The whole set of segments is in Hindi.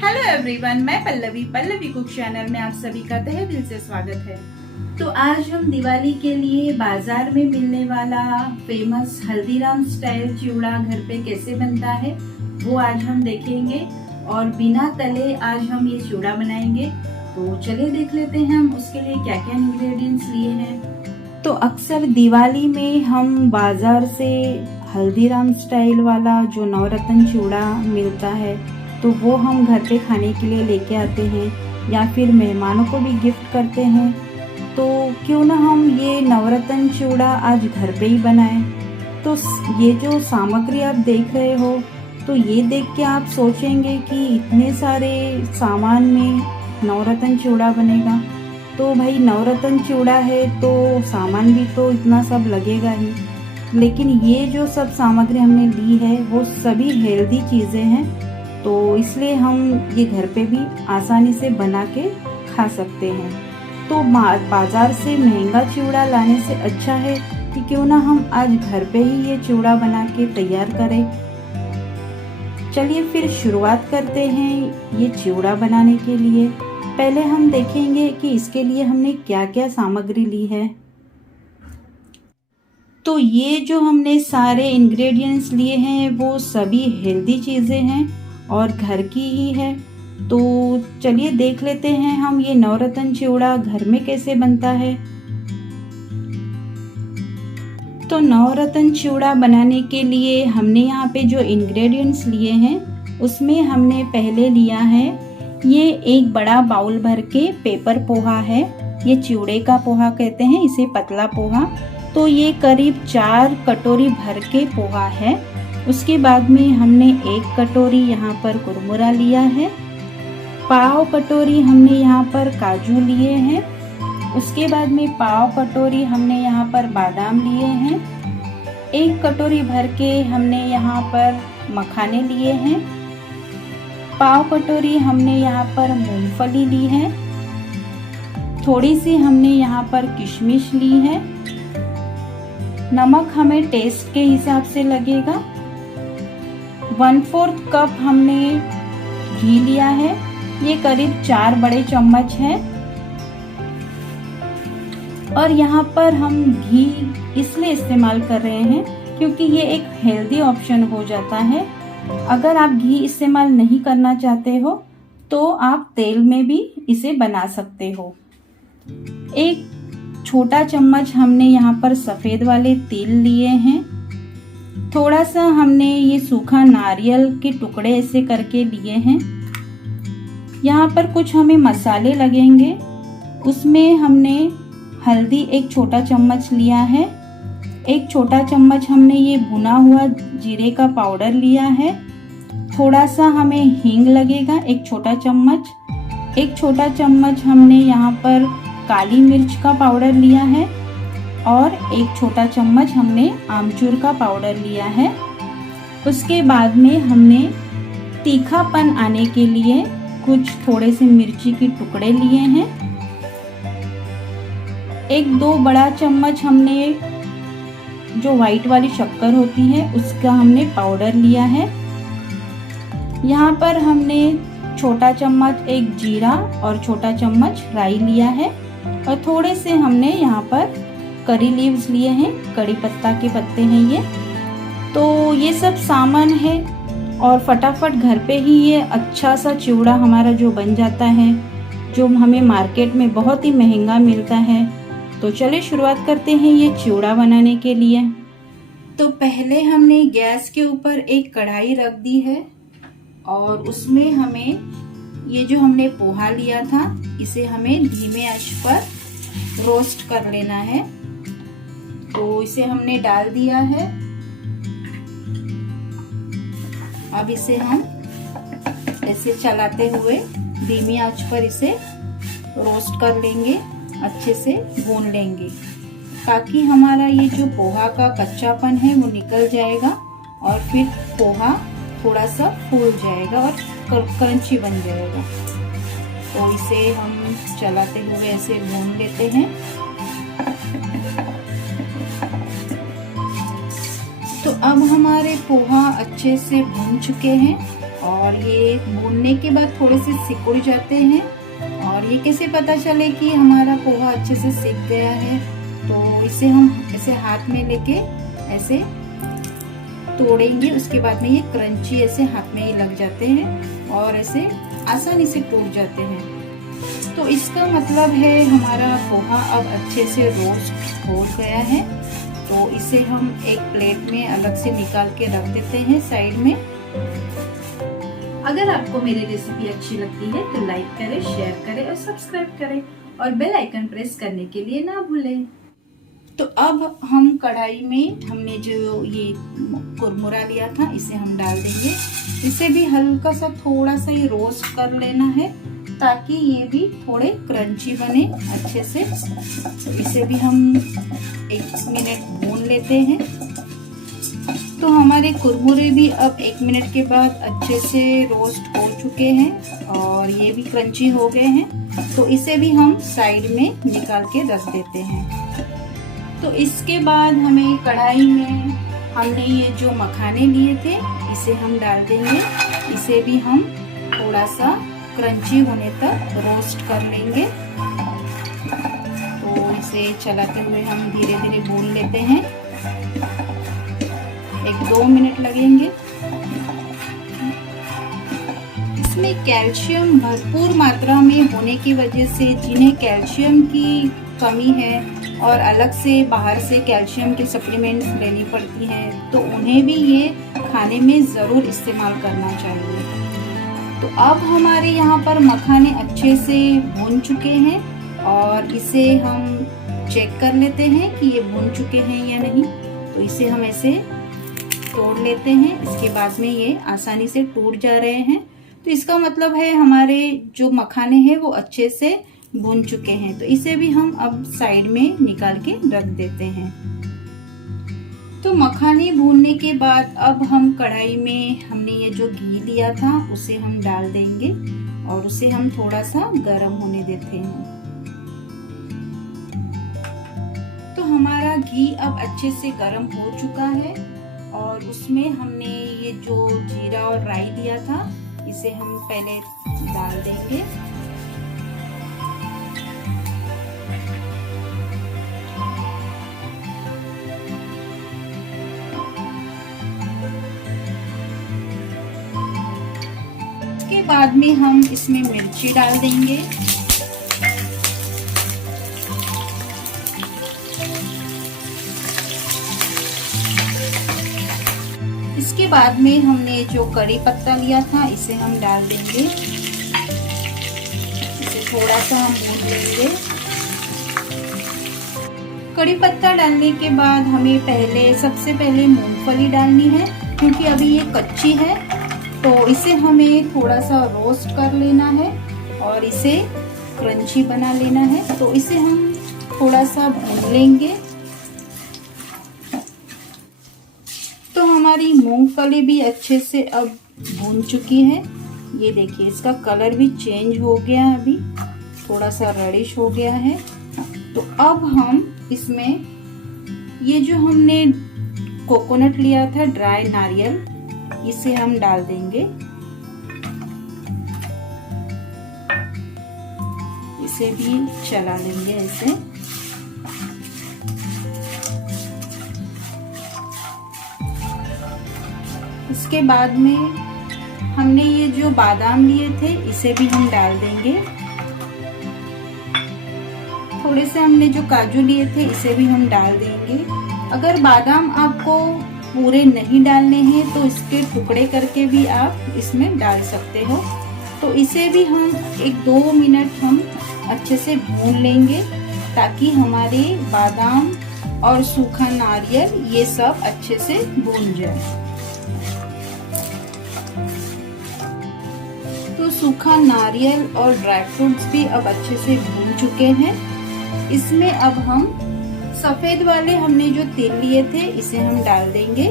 हेलो एवरीवन, मैं पल्लवी कुक चैनल में आप सभी का तहे दिल से स्वागत है। तो आज हम दिवाली के लिए बाजार में मिलने वाला फेमस हल्दीराम स्टाइल चिवड़ा घर पे कैसे बनता है वो आज हम देखेंगे और बिना तले आज हम ये चिवड़ा बनाएंगे। तो चलिए देख लेते हैं हम उसके लिए क्या क्या इंग्रेडिएंट्स लिए हैं। तो अक्सर दिवाली में हम बाजार से हल्दीराम स्टाइल वाला जो नवरत्न चिवड़ा मिलता है तो वो हम घर पे खाने के लिए लेके आते हैं या फिर मेहमानों को भी गिफ्ट करते हैं। तो क्यों ना हम ये नवरत्न चिवड़ा आज घर पे ही बनाएं। तो ये जो सामग्री आप देख रहे हो तो ये देख के आप सोचेंगे कि इतने सारे सामान में नवरत्न चिवड़ा बनेगा। तो भाई नवरत्न चिवड़ा है तो सामान भी तो इतना सब लगेगा ही, लेकिन ये जो सब सामग्री हमने ली है वो सभी हेल्दी चीज़ें हैं। तो इसलिए हम ये घर पे भी आसानी से बना के खा सकते हैं। तो बाजार से महंगा चिवड़ा लाने से अच्छा है कि क्यों ना हम आज घर पे ही ये चिवड़ा बना के तैयार करें। चलिए फिर शुरुआत करते हैं ये चिवड़ा बनाने के लिए। पहले हम देखेंगे कि इसके लिए हमने क्या क्या सामग्री ली है। तो ये जो हमने सारे इंग्रेडिएंट्स लिए हैं वो सभी हेल्दी चीज़ें हैं और घर की ही है। तो चलिए देख लेते हैं हम ये नवरत्न चिवड़ा घर में कैसे बनता है। तो नवरत्न चिवड़ा बनाने के लिए हमने यहाँ पे जो इंग्रेडिएंट्स लिए हैं उसमें हमने पहले लिया है ये एक बड़ा बाउल भर के पेपर पोहा है। ये चिवड़े का पोहा कहते हैं इसे, पतला पोहा। तो ये करीब 4 कटोरी भर के पोहा है। उसके बाद में हमने 1 कटोरी यहाँ पर कुरमुरा लिया है। पाव कटोरी हमने यहाँ पर काजू लिए हैं। उसके बाद में पाव कटोरी हमने यहाँ पर बादाम लिए हैं। 1 कटोरी भर के हमने यहाँ पर मखाने लिए हैं। पाव कटोरी हमने यहाँ पर मूंगफली ली है। थोड़ी सी हमने यहाँ पर किशमिश ली है। नमक हमें टेस्ट के हिसाब से लगेगा। 1/4 कप हमने घी लिया है। ये करीब 4 बड़े चम्मच है। और यहाँ पर हम घी इसलिए इस्तेमाल कर रहे हैं क्योंकि ये एक हेल्दी ऑप्शन हो जाता है। अगर आप घी इस्तेमाल नहीं करना चाहते हो तो आप तेल में भी इसे बना सकते हो। 1 छोटा चम्मच हमने यहाँ पर सफ़ेद वाले तिल लिए हैं। थोड़ा सा हमने ये सूखा नारियल के टुकड़े ऐसे करके लिए हैं। यहाँ पर कुछ हमें मसाले लगेंगे। उसमें हमने हल्दी 1 छोटा चम्मच लिया है। 1 छोटा चम्मच हमने ये भुना हुआ जीरे का पाउडर लिया है। थोड़ा सा हमें हींग लगेगा 1 छोटा चम्मच। 1 छोटा चम्मच हमने यहाँ पर काली मिर्च का पाउडर लिया है और 1 छोटा चम्मच हमने आमचूर का पाउडर लिया है। उसके बाद में हमने तीखापन आने के लिए कुछ थोड़े से मिर्ची के टुकड़े लिए हैं। 1-2 बड़ा चम्मच हमने जो व्हाइट वाली शक्कर होती है उसका हमने पाउडर लिया है। यहाँ पर हमने छोटा चम्मच 1 जीरा और छोटा चम्मच राई लिया है। और थोड़े से हमने यहाँ पर करी लीव्स लिए हैं, कड़ी पत्ता के पत्ते हैं ये। तो ये सब सामान है और फटाफट घर पे ही ये अच्छा सा चिवड़ा हमारा जो बन जाता है, जो हमें मार्केट में बहुत ही महंगा मिलता है। तो चलिए शुरुआत करते हैं ये चिवड़ा बनाने के लिए। तो पहले हमने गैस के ऊपर एक कढ़ाई रख दी है और उसमें हमें ये जो हमने पोहा लिया था इसे हमें धीमे आंच पर रोस्ट कर लेना है। तो इसे हमने डाल दिया है। अब इसे हम ऐसे चलाते हुए धीमी आंच पर इसे रोस्ट कर लेंगे, अच्छे से भून लेंगे ताकि हमारा ये जो पोहा का कच्चापन है वो निकल जाएगा और फिर पोहा थोड़ा सा फूल जाएगा और क्रंची बन जाएगा। तो इसे हम चलाते हुए ऐसे भून लेते हैं। तो अब हमारे पोहा अच्छे से भून चुके हैं और ये भूनने के बाद थोड़े से सिकुड़ जाते हैं। और ये कैसे पता चले कि हमारा पोहा अच्छे से सिक गया है, तो इसे हम ऐसे हाथ में लेके ऐसे तोड़ेंगे। उसके बाद में ये क्रंची ऐसे हाथ में ही लग जाते हैं और ऐसे आसानी से टूट जाते हैं। तो इसका मतलब है हमारा पोहा अब अच्छे से रोस्ट हो गया है। तो इसे हम एक प्लेट में अलग से निकाल के रख देते हैं साइड में। अगर आपको मेरी रेसिपी अच्छी लगती है तो लाइक करें, शेयर करें और सब्सक्राइब करें और बेल आइकन प्रेस करने के लिए ना भूलें। तो अब हम कढ़ाई में हमने जो ये कुरमुरा लिया था इसे हम डाल देंगे। इसे भी हल्का सा थोड़ा सा ही रोस्ट कर लेना है ताकि ये भी थोड़े क्रंची बने अच्छे से। इसे भी हम 1 मिनट भून लेते हैं। तो हमारे कुरमुरे भी अब 1 मिनट के बाद अच्छे से रोस्ट हो चुके हैं और ये भी क्रंची हो गए हैं। तो इसे भी हम साइड में निकाल के रख देते हैं। तो इसके बाद हमें कढ़ाई में हमने ये जो मखाने लिए थे इसे हम डाल देंगे। इसे भी हम थोड़ा सा क्रंची होने तक रोस्ट कर लेंगे। तो इसे चलाते हुए हम धीरे धीरे भून लेते हैं। 1-2 मिनट लगेंगे। इसमें कैल्शियम भरपूर मात्रा में होने की वजह से जिन्हें कैल्शियम की कमी है और अलग से बाहर से कैल्शियम के सप्लीमेंट्स लेनी पड़ती हैं, तो उन्हें भी ये खाने में ज़रूर इस्तेमाल करना चाहिए। तो अब हमारे यहाँ पर मखाने अच्छे से भून चुके हैं और इसे हम चेक कर लेते हैं कि ये भून चुके हैं या नहीं। तो इसे हम ऐसे तोड़ लेते हैं। इसके बाद में ये आसानी से टूट जा रहे हैं। तो इसका मतलब है हमारे जो मखाने हैं वो अच्छे से भून चुके हैं। तो इसे भी हम अब साइड में निकाल के रख देते हैं। तो मखाने भूनने के बाद अब हम कढ़ाई में हमने ये जो घी लिया था उसे हम डाल देंगे और उसे हम थोड़ा सा गर्म होने देते हैं। तो हमारा घी अब अच्छे से गर्म हो चुका है और उसमें हमने ये जो जीरा और राई लिया था इसे हम पहले डाल देंगे। इसके बाद में हम इसमें मिर्ची डाल देंगे। इसके बाद में हमने जो कड़ी पत्ता लिया था इसे हम डाल देंगे। इसे थोड़ा सा हम भून लेंगे। कड़ी पत्ता डालने के बाद हमें सबसे पहले मूंगफली डालनी है, क्योंकि अभी ये कच्ची है। तो इसे हमें थोड़ा सा रोस्ट कर लेना है और इसे क्रंची बना लेना है। तो इसे हम थोड़ा सा भून लेंगे। तो हमारी मूंगफली भी अच्छे से अब भून चुकी है। ये देखिए इसका कलर भी चेंज हो गया है, अभी थोड़ा सा रेडिश हो गया है। तो अब हम इसमें ये जो हमने कोकोनट लिया था, ड्राई नारियल, इसे हम डाल देंगे। इसे भी चला लेंगे ऐसे। इसके बाद में हमने ये जो बादाम लिए थे इसे भी हम डाल देंगे। थोड़े से हमने जो काजू लिए थे इसे भी हम डाल देंगे। अगर बादाम आपको पूरे नहीं डालने हैं तो इसके टुकड़े करके भी आप इसमें डाल सकते हो। तो इसे भी हम 1-2 मिनट हम अच्छे से भून लेंगे ताकि हमारे बादाम और सूखा नारियल ये सब अच्छे से भून जाए। तो सूखा नारियल और ड्राई फ्रूट्स भी अब अच्छे से भून चुके हैं। इसमें अब हम सफेद वाले हमने जो तिल लिए थे इसे हम डाल देंगे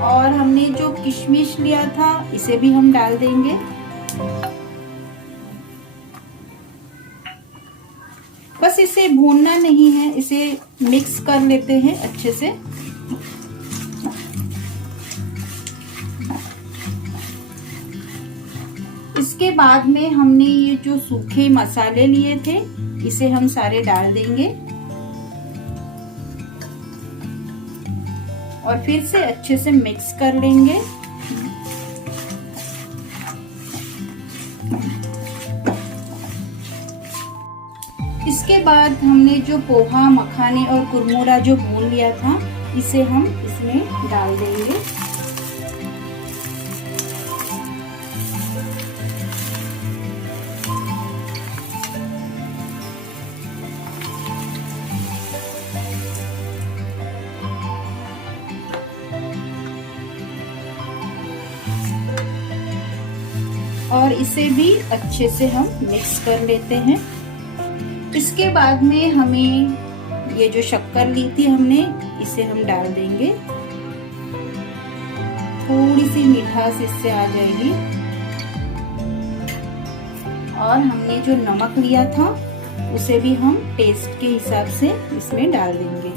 और हमने जो किशमिश लिया था इसे भी हम डाल देंगे। बस इसे भूनना नहीं है, इसे मिक्स कर लेते हैं अच्छे से। इसके बाद में हमने ये जो सूखे मसाले लिए थे इसे हम सारे डाल देंगे और फिर से अच्छे से मिक्स कर लेंगे। इसके बाद हमने जो पोहा, मखाने और कुरमुरा जो भून लिया था इसे हम इसमें डाल देंगे। और इसे भी अच्छे से हम मिक्स कर लेते हैं। इसके बाद में हमें ये जो शक्कर ली थी हमने इसे हम डाल देंगे। थोड़ी सी मिठास इससे आ जाएगी। और हमने जो नमक लिया था उसे भी हम टेस्ट के हिसाब से इसमें डाल देंगे।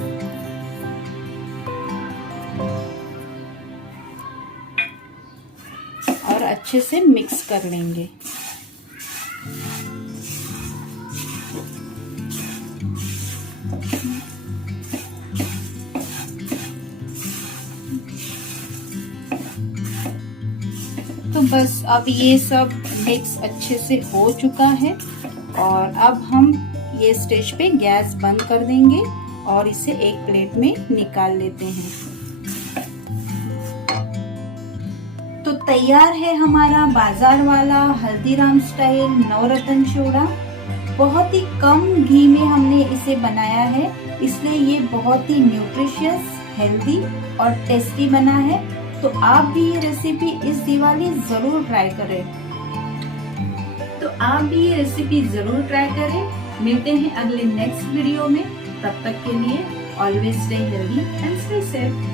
और अच्छे से मिक्स कर लेंगे। तो बस अब ये सब मिक्स अच्छे से हो चुका है और अब हम ये स्टेज पे गैस बंद कर देंगे और इसे एक प्लेट में निकाल लेते हैं। तो तैयार है हमारा बाजार वाला हल्दीराम स्टाइल नवरत्न चिवड़ा। बहुत ही कम घी में हमने इसे बनाया है, इसलिए ये बहुत ही न्यूट्रिशियस, हेल्दी और टेस्टी बना है। तो आप भी ये रेसिपी इस दिवाली जरूर ट्राई करें। मिलते हैं अगले नेक्स्ट वीडियो में। तब तक के लिए always stay healthy and stay safe.